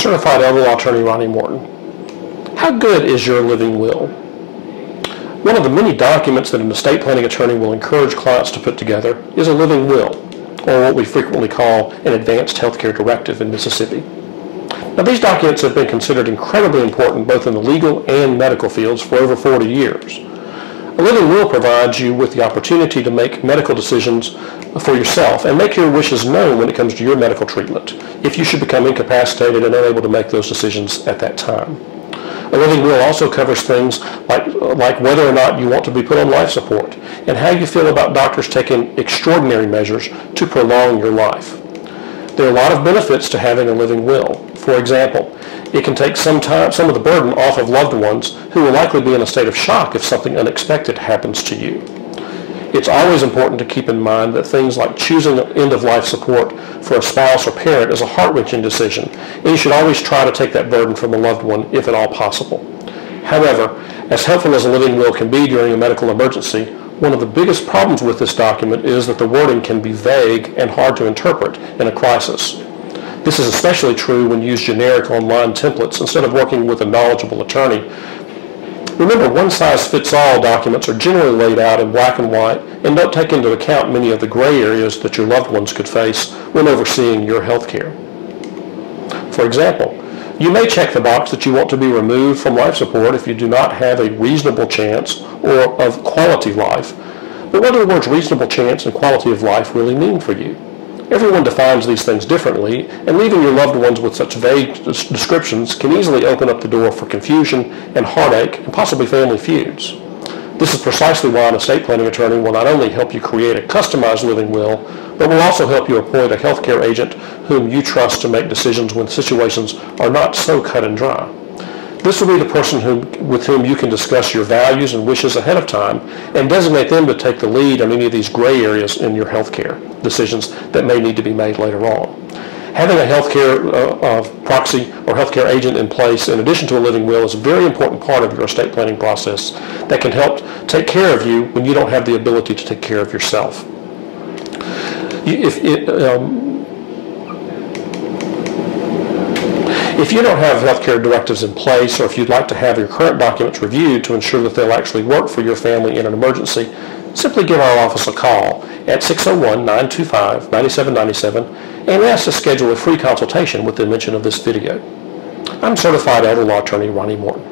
Certified Elder Law Attorney Ronnie Morton. How good is your living will? One of the many documents that an estate planning attorney will encourage clients to put together is a living will, or what we frequently call an advanced healthcare directive in Mississippi. Now, these documents have been considered incredibly important both in the legal and medical fields for over 40 years. A living will provides you with the opportunity to make medical decisions for yourself and make your wishes known when it comes to your medical treatment, if you should become incapacitated and unable to make those decisions at that time. A living will also covers things like whether or not you want to be put on life support and how you feel about doctors taking extraordinary measures to prolong your life. There are a lot of benefits to having a living will. For example, it can take some of the burden off of loved ones who will likely be in a state of shock if something unexpected happens to you. It's always important to keep in mind that things like choosing end-of-life support for a spouse or parent is a heart-wrenching decision, and you should always try to take that burden from a loved one if at all possible. However, as helpful as a living will can be during a medical emergency, one of the biggest problems with this document is that the wording can be vague and hard to interpret in a crisis. This is especially true when used generic online templates instead of working with a knowledgeable attorney. Remember, one-size-fits-all documents are generally laid out in black and white and don't take into account many of the gray areas that your loved ones could face when overseeing your health care. For example, you may check the box that you want to be removed from life support if you do not have a reasonable chance or of quality life. But what do the words reasonable chance and quality of life really mean for you? Everyone defines these things differently, and leaving your loved ones with such vague descriptions can easily open up the door for confusion and heartache and possibly family feuds. This is precisely why an estate planning attorney will not only help you create a customized living will, but will also help you appoint a healthcare agent whom you trust to make decisions when situations are not so cut and dry. This will be the person with whom you can discuss your values and wishes ahead of time and designate them to take the lead on any of these gray areas in your healthcare decisions that may need to be made later on. Having a healthcare proxy or healthcare agent in place in addition to a living will is a very important part of your estate planning process that can help take care of you when you don't have the ability to take care of yourself. If you don't have healthcare directives in place, or if you'd like to have your current documents reviewed to ensure that they'll actually work for your family in an emergency, simply give our office a call at 601-925-9797 and ask to schedule a free consultation with the mention of this video. I'm Certified Elder Law Attorney Ronnie Morton.